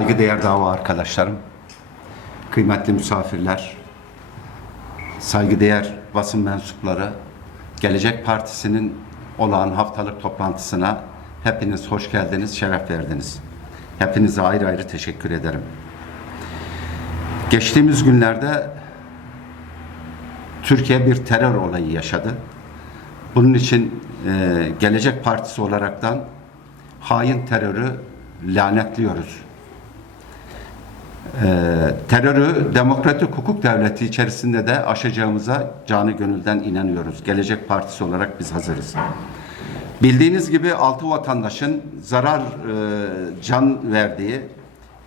Saygıdeğer dava arkadaşlarım, kıymetli misafirler, saygıdeğer basın mensupları, Gelecek Partisi'nin olağan haftalık toplantısına hepiniz hoş geldiniz, şeref verdiniz. Hepinize ayrı ayrı teşekkür ederim. Geçtiğimiz günlerde Türkiye bir terör olayı yaşadı. Bunun için e, Gelecek Partisi olaraktan hain terörü lanetliyoruz. Ee, terörü demokratik hukuk devleti içerisinde de aşacağımıza canı gönülden inanıyoruz. Gelecek Partisi olarak biz hazırız. Bildiğiniz gibi altı vatandaşın zarar e, can verdiği,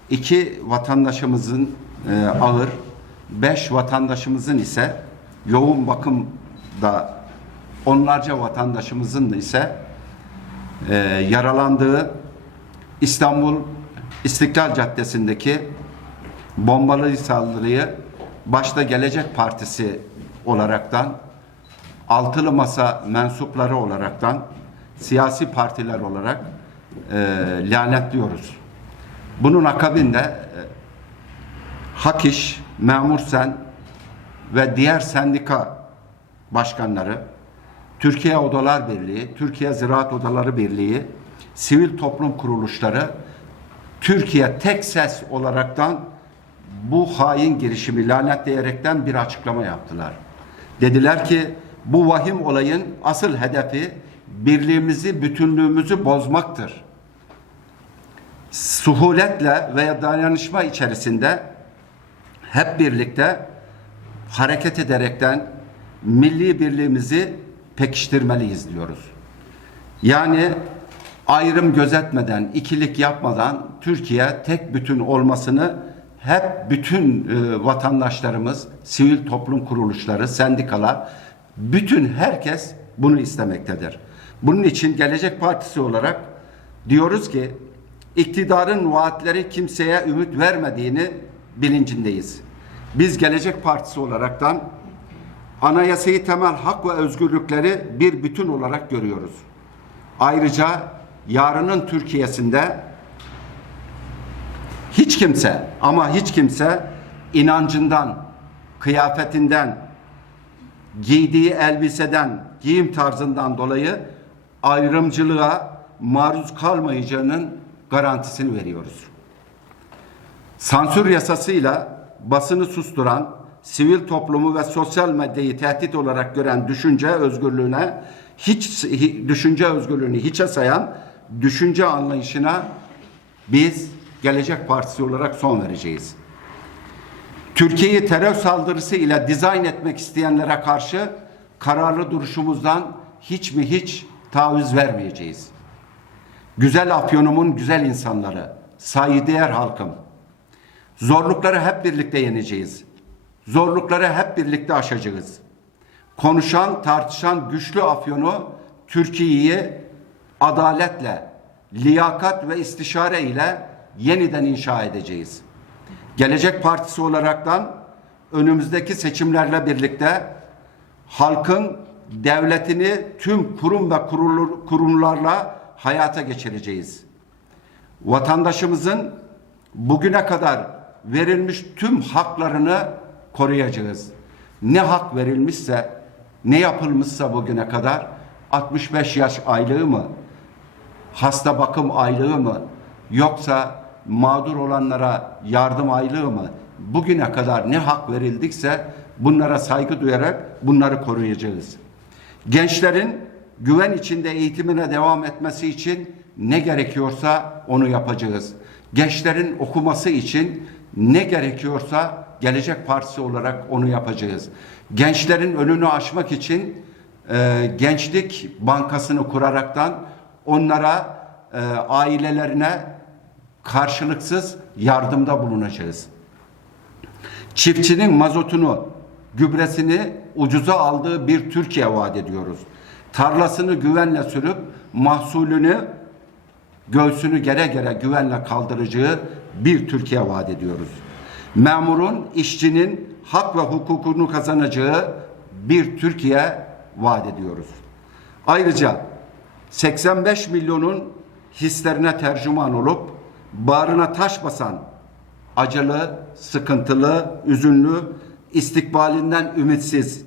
iki vatandaşımızın e, ağır, beş vatandaşımızın ise yoğun bakımda onlarca vatandaşımızın ise e, yaralandığı İstanbul İstiklal Caddesi'ndeki bombalı saldırıyı başta Gelecek Partisi olaraktan altılı masa mensupları olaraktan siyasi partiler olarak e, lanetliyoruz. Bunun akabinde e, Hak İş, Memur Sen ve diğer sendika başkanları Türkiye Odalar Birliği, Türkiye Ziraat Odaları Birliği, sivil toplum kuruluşları Türkiye tek ses olaraktan bu hain girişimi lanetleyerekten bir açıklama yaptılar. Dediler ki bu vahim olayın asıl hedefi birliğimizi, bütünlüğümüzü bozmaktır. Suhuletle veya dayanışma içerisinde hep birlikte hareket ederekten milli birliğimizi pekiştirmeliyiz diyoruz. Yani ayrım gözetmeden, ikilik yapmadan Türkiye tek bütün olmasını hep bütün e, vatandaşlarımız, sivil toplum kuruluşları, sendikalar, bütün herkes bunu istemektedir. Bunun için Gelecek Partisi olarak diyoruz ki iktidarın vaatleri kimseye ümit vermediğini bilincindeyiz. Biz Gelecek Partisi olaraktan anayasayı temel hak ve özgürlükleri bir bütün olarak görüyoruz. Ayrıca yarının Türkiye'sinde hiç kimse ama hiç kimse inancından, kıyafetinden, giydiği elbiseden, giyim tarzından dolayı ayrımcılığa maruz kalmayacağının garantisini veriyoruz. Sansür yasasıyla basını susturan, sivil toplumu ve sosyal medyayı tehdit olarak gören düşünce özgürlüğüne hiç hi- düşünce özgürlüğünü hiçe sayan düşünce anlayışına biz Gelecek Partisi olarak son vereceğiz. Türkiye'yi terör saldırısı ile dizayn etmek isteyenlere karşı kararlı duruşumuzdan hiç mi hiç taviz vermeyeceğiz. Güzel Afyon'umun güzel insanları, saygıdeğer halkım. Zorlukları hep birlikte yeneceğiz. Zorlukları hep birlikte aşacağız. Konuşan, tartışan güçlü Afyon'u Türkiye'yi adaletle, liyakat ve istişare ile yeniden inşa edeceğiz. Gelecek Partisi olaraktan önümüzdeki seçimlerle birlikte halkın devletini tüm kurum ve kurulu- kurumlarla hayata geçireceğiz. Vatandaşımızın bugüne kadar verilmiş tüm haklarını koruyacağız. Ne hak verilmişse, ne yapılmışsa bugüne kadar 65 yaş aylığı mı, hasta bakım aylığı mı, yoksa mağdur olanlara yardım aylığı mı, bugüne kadar ne hak verildikse bunlara saygı duyarak bunları koruyacağız. Gençlerin güven içinde eğitimine devam etmesi için ne gerekiyorsa onu yapacağız. Gençlerin okuması için ne gerekiyorsa Gelecek Partisi olarak onu yapacağız. Gençlerin önünü aşmak için e, Gençlik Bankası'nı kuraraktan onlara, e, ailelerine karşılıksız yardımda bulunacağız. Çiftçinin mazotunu, gübresini ucuza aldığı bir Türkiye vaat ediyoruz. Tarlasını güvenle sürüp mahsulünü göğsünü gere gere güvenle kaldıracağı bir Türkiye vaat ediyoruz. Memurun, işçinin hak ve hukukunu kazanacağı bir Türkiye vaat ediyoruz. Ayrıca 85 milyonun hislerine tercüman olup bağrına taş basan, acılı, sıkıntılı, üzünlü, istikbalinden ümitsiz,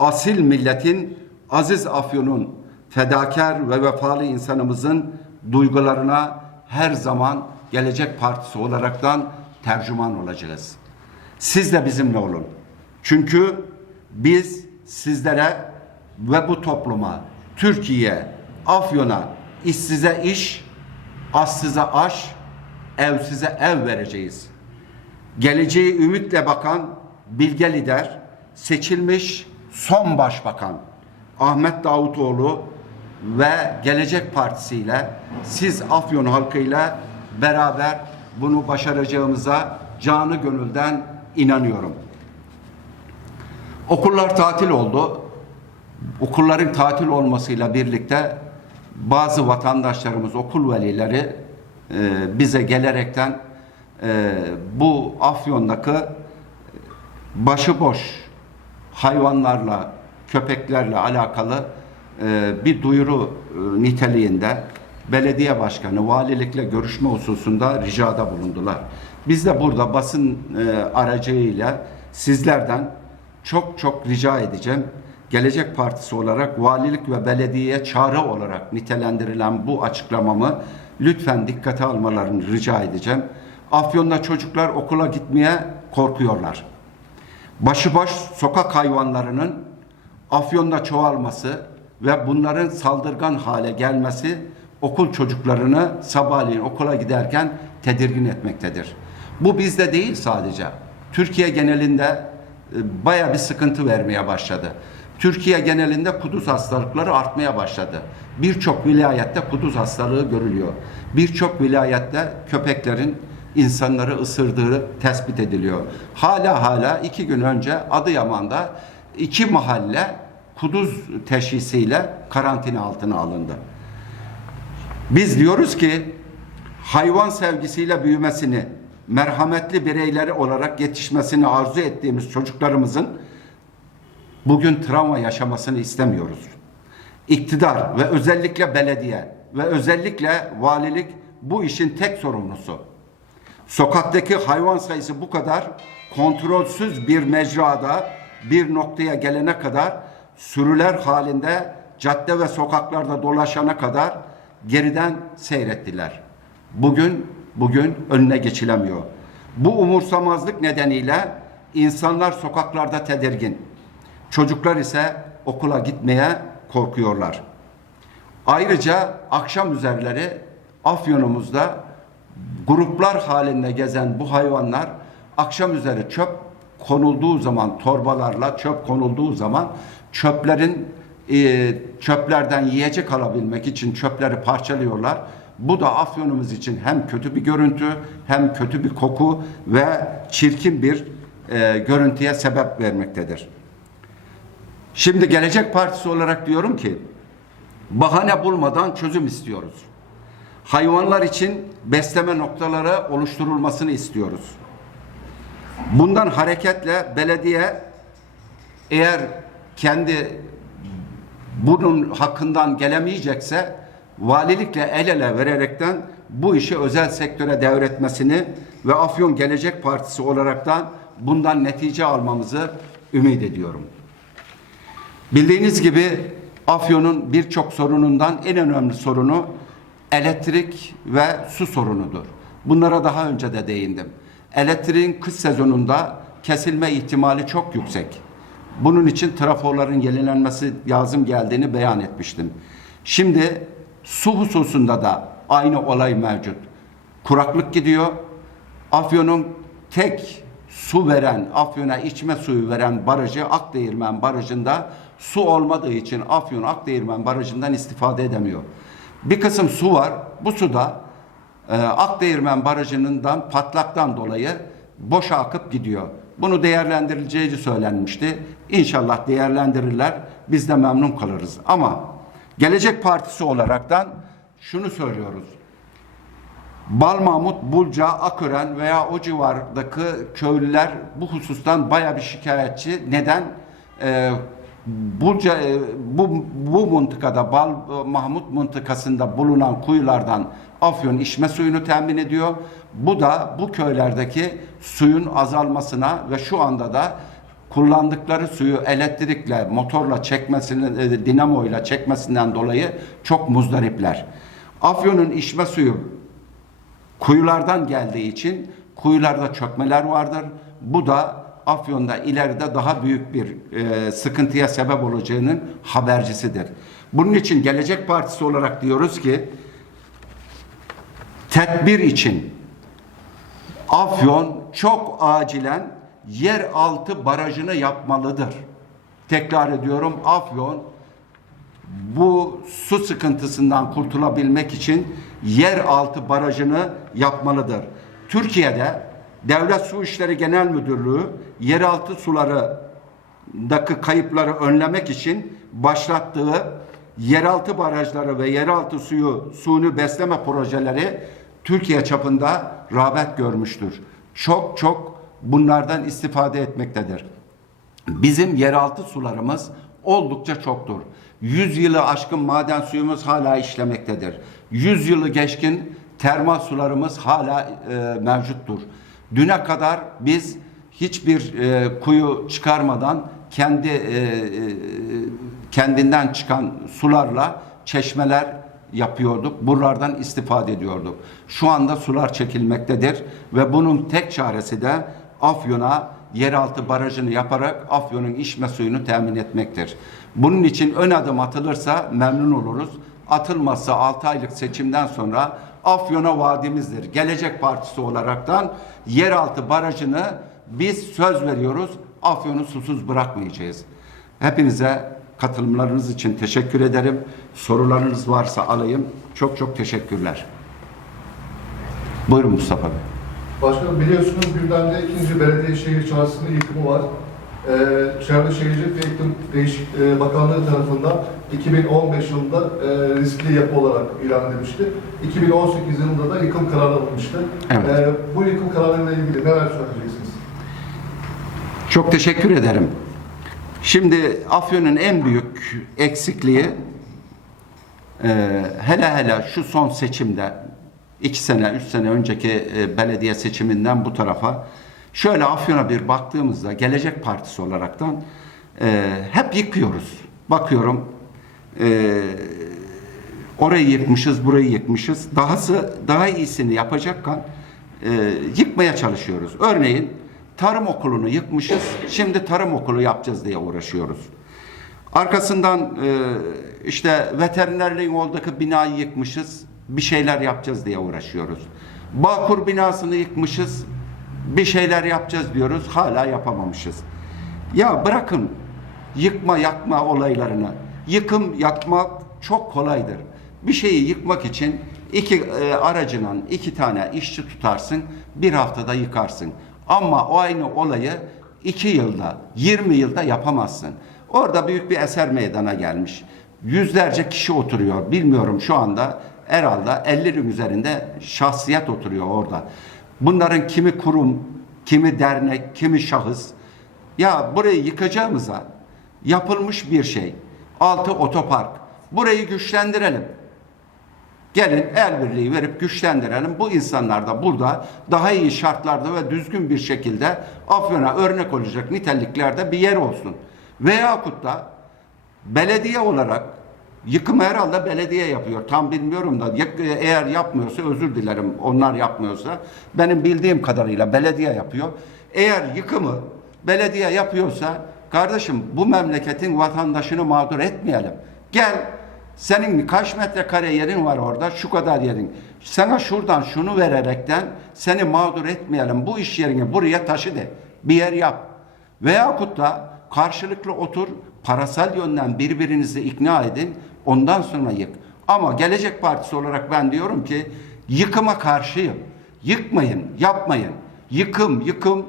asil milletin, aziz Afyon'un, fedakar ve vefalı insanımızın duygularına her zaman Gelecek Partisi olaraktan tercüman olacağız. Siz de bizimle olun. Çünkü biz sizlere ve bu topluma, Türkiye, Afyon'a, işsize iş, aşsıza aş, evsize ev vereceğiz. Geleceği ümitle bakan bilge lider, seçilmiş son başbakan Ahmet Davutoğlu ve Gelecek Partisi ile siz Afyon halkıyla beraber bunu başaracağımıza canı gönülden inanıyorum. Okullar tatil oldu. Okulların tatil olmasıyla birlikte bazı vatandaşlarımız, okul velileri bize gelerekten e, bu Afyon'daki başıboş hayvanlarla, köpeklerle alakalı e, bir duyuru e, niteliğinde belediye başkanı valilikle görüşme hususunda ricada bulundular. Biz de burada basın aracıyla sizlerden çok çok rica edeceğim. Gelecek Partisi olarak valilik ve belediyeye çağrı olarak nitelendirilen bu açıklamamı lütfen dikkate almalarını rica edeceğim. Afyon'da çocuklar okula gitmeye korkuyorlar. Başıboş sokak hayvanlarının Afyon'da çoğalması ve bunların saldırgan hale gelmesi okul çocuklarını sabahleyin okula giderken tedirgin etmektedir. Bu bizde değil sadece. Türkiye genelinde e, baya bir sıkıntı vermeye başladı. Türkiye genelinde kuduz hastalıkları artmaya başladı. Birçok vilayette kuduz hastalığı görülüyor. Birçok vilayette köpeklerin insanları ısırdığı tespit ediliyor. Hala hala iki gün önce Adıyaman'da iki mahalle kuduz teşhisiyle karantina altına alındı. Biz diyoruz ki hayvan sevgisiyle büyümesini, merhametli bireyleri olarak yetişmesini arzu ettiğimiz çocuklarımızın bugün travma yaşamasını istemiyoruz. İktidar ve özellikle belediye ve özellikle valilik bu işin tek sorumlusu. Sokaktaki hayvan sayısı bu kadar kontrolsüz bir mecrada bir noktaya gelene kadar sürüler halinde cadde ve sokaklarda dolaşana kadar geriden seyrettiler. Bugün bugün önüne geçilemiyor. Bu umursamazlık nedeniyle insanlar sokaklarda tedirgin. Çocuklar ise okula gitmeye korkuyorlar. Ayrıca akşam üzerleri Afyon'umuzda gruplar halinde gezen bu hayvanlar akşam üzeri çöp konulduğu zaman torbalarla çöp konulduğu zaman çöplerin e, çöplerden yiyecek alabilmek için çöpleri parçalıyorlar. Bu da Afyonumuz için hem kötü bir görüntü hem kötü bir koku ve çirkin bir e, görüntüye sebep vermektedir. Şimdi Gelecek Partisi olarak diyorum ki bahane bulmadan çözüm istiyoruz. Hayvanlar için besleme noktaları oluşturulmasını istiyoruz. Bundan hareketle belediye eğer kendi bunun hakkından gelemeyecekse valilikle el ele vererekten bu işi özel sektöre devretmesini ve Afyon Gelecek Partisi olaraktan bundan netice almamızı ümit ediyorum. Bildiğiniz gibi Afyon'un birçok sorunundan en önemli sorunu elektrik ve su sorunudur. Bunlara daha önce de değindim. Elektriğin kış sezonunda kesilme ihtimali çok yüksek. Bunun için trafoların yenilenmesi lazım geldiğini beyan etmiştim. Şimdi su hususunda da aynı olay mevcut. Kuraklık gidiyor. Afyon'un tek su veren, Afyon'a içme suyu veren barajı Akdeğirmen Barajı'nda su olmadığı için Afyon Akdeğirmen Barajı'ndan istifade edemiyor. Bir kısım su var. Bu suda e, Akdeğirmen Barajı'ndan patlaktan dolayı boşa akıp gidiyor. Bunu değerlendirileceği söylenmişti. İnşallah değerlendirirler. Biz de memnun kalırız. Ama Gelecek Partisi olaraktan şunu söylüyoruz. Balmamut, Bulca, Akören veya o civardaki köylüler bu husustan baya bir şikayetçi. Neden? Ee, E, bu, bu mıntıkada Bal Mahmut mıntıkasında bulunan kuyulardan Afyon içme suyunu temin ediyor. Bu da bu köylerdeki suyun azalmasına ve şu anda da kullandıkları suyu elektrikle, motorla çekmesinin, e, dinamoyla çekmesinden dolayı çok muzdaripler. Afyon'un içme suyu kuyulardan geldiği için kuyularda çökmeler vardır. Bu da Afyon'da ileride daha büyük bir e, sıkıntıya sebep olacağının habercisidir. Bunun için Gelecek Partisi olarak diyoruz ki tedbir için Afyon çok acilen yeraltı barajını yapmalıdır. Tekrar ediyorum Afyon bu su sıkıntısından kurtulabilmek için yeraltı barajını yapmalıdır. Türkiye'de Devlet Su İşleri Genel Müdürlüğü yeraltı sularındaki kayıpları önlemek için başlattığı yeraltı barajları ve yeraltı suyu suyunu besleme projeleri Türkiye çapında rağbet görmüştür. Çok çok bunlardan istifade etmektedir. Bizim yeraltı sularımız oldukça çoktur. 100 yılı aşkın maden suyumuz hala işlemektedir. 100 yılı geçkin termal sularımız hala e, mevcuttur. Düne kadar biz hiçbir e, kuyu çıkarmadan kendi e, e, kendinden çıkan sularla çeşmeler yapıyorduk. Buralardan istifade ediyorduk. Şu anda sular çekilmektedir ve bunun tek çaresi de Afyon'a yeraltı barajını yaparak Afyon'un içme suyunu temin etmektir. Bunun için ön adım atılırsa memnun oluruz. Atılmazsa 6 aylık seçimden sonra Afyon'a vaadimizdir. Gelecek Partisi olaraktan yeraltı barajını biz söz veriyoruz. Afyon'u susuz bırakmayacağız. Hepinize katılımlarınız için teşekkür ederim. Sorularınız varsa alayım. Çok çok teşekkürler. Buyurun Mustafa Bey. Başkanım biliyorsunuz gündemde ikinci belediye şehir çarşısının yıkımı var. Ee, Çevre Şehircilik ve İklim Değişik e, Bakanlığı tarafından 2015 yılında e, riskli yapı olarak ilan edilmişti. 2018 yılında da yıkım kararı alınmıştı. Evet. Ee, bu yıkım kararıyla ilgili neler söyleyeceksiniz? Çok teşekkür ederim. Şimdi Afyon'un en büyük eksikliği e, hele hele şu son seçimde iki sene, üç sene önceki e, belediye seçiminden bu tarafa şöyle Afyon'a bir baktığımızda Gelecek Partisi olaraktan e, hep yıkıyoruz. Bakıyorum e, orayı yıkmışız, burayı yıkmışız. Dahası daha iyisini yapacakken e, yıkmaya çalışıyoruz. Örneğin tarım okulunu yıkmışız. Şimdi tarım okulu yapacağız diye uğraşıyoruz. Arkasından e, işte veterinerliğin oradaki binayı yıkmışız. Bir şeyler yapacağız diye uğraşıyoruz. Bağkur binasını yıkmışız. Bir şeyler yapacağız diyoruz. Hala yapamamışız. Ya bırakın yıkma yakma olaylarını. Yıkım yakmak çok kolaydır. Bir şeyi yıkmak için iki e, aracından iki tane işçi tutarsın. Bir haftada yıkarsın. Ama o aynı olayı iki yılda, 20 yılda yapamazsın. Orada büyük bir eser meydana gelmiş. Yüzlerce kişi oturuyor. Bilmiyorum şu anda herhalde 50'nin üzerinde şahsiyet oturuyor orada. Bunların kimi kurum, kimi dernek, kimi şahıs. Ya burayı yıkacağımıza yapılmış bir şey. Altı otopark. Burayı güçlendirelim. Gelin el birliği verip güçlendirelim. Bu insanlar da burada daha iyi şartlarda ve düzgün bir şekilde Afyon'a örnek olacak niteliklerde bir yer olsun. Veyahut da belediye olarak yıkımı herhalde belediye yapıyor. Tam bilmiyorum da yık- eğer yapmıyorsa özür dilerim. Onlar yapmıyorsa benim bildiğim kadarıyla belediye yapıyor. Eğer yıkımı belediye yapıyorsa kardeşim bu memleketin vatandaşını mağdur etmeyelim. Gel senin kaç metrekare yerin var orada? Şu kadar yerin. Sana şuradan şunu vererekten seni mağdur etmeyelim. Bu iş yerini buraya taşı de. Bir yer yap. Veyahut da karşılıklı otur, parasal yönden birbirinizi ikna edin. Ondan sonra yık. Ama Gelecek Partisi olarak ben diyorum ki yıkıma karşıyım. Yıkmayın, yapmayın. Yıkım, yıkım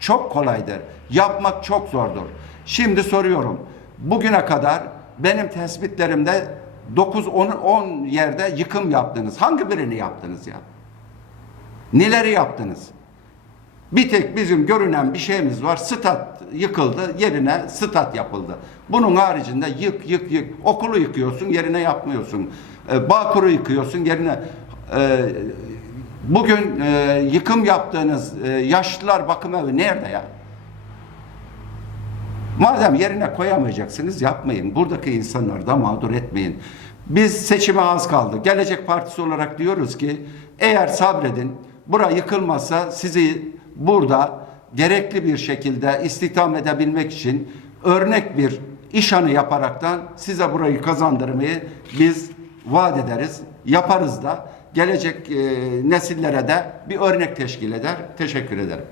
çok kolaydır. Yapmak çok zordur. Şimdi soruyorum. Bugüne kadar benim tespitlerimde 9 10 10 yerde yıkım yaptınız. Hangi birini yaptınız ya? Neleri yaptınız? Bir tek bizim görünen bir şeyimiz var. Stat yıkıldı, yerine stat yapıldı. Bunun haricinde yık yık yık. Okulu yıkıyorsun, yerine yapmıyorsun. E, Bağkur'u yıkıyorsun, yerine Ee, bugün e, yıkım yaptığınız e, yaşlılar bakım evi nerede ya? Madem yerine koyamayacaksınız yapmayın. Buradaki insanları da mağdur etmeyin. Biz seçime az kaldı. Gelecek Partisi olarak diyoruz ki eğer sabredin bura yıkılmazsa sizi burada gerekli bir şekilde istihdam edebilmek için örnek bir iş anı yaparaktan size burayı kazandırmayı biz vaat ederiz. Yaparız da gelecek e, nesillere de bir örnek teşkil eder. Teşekkür ederim.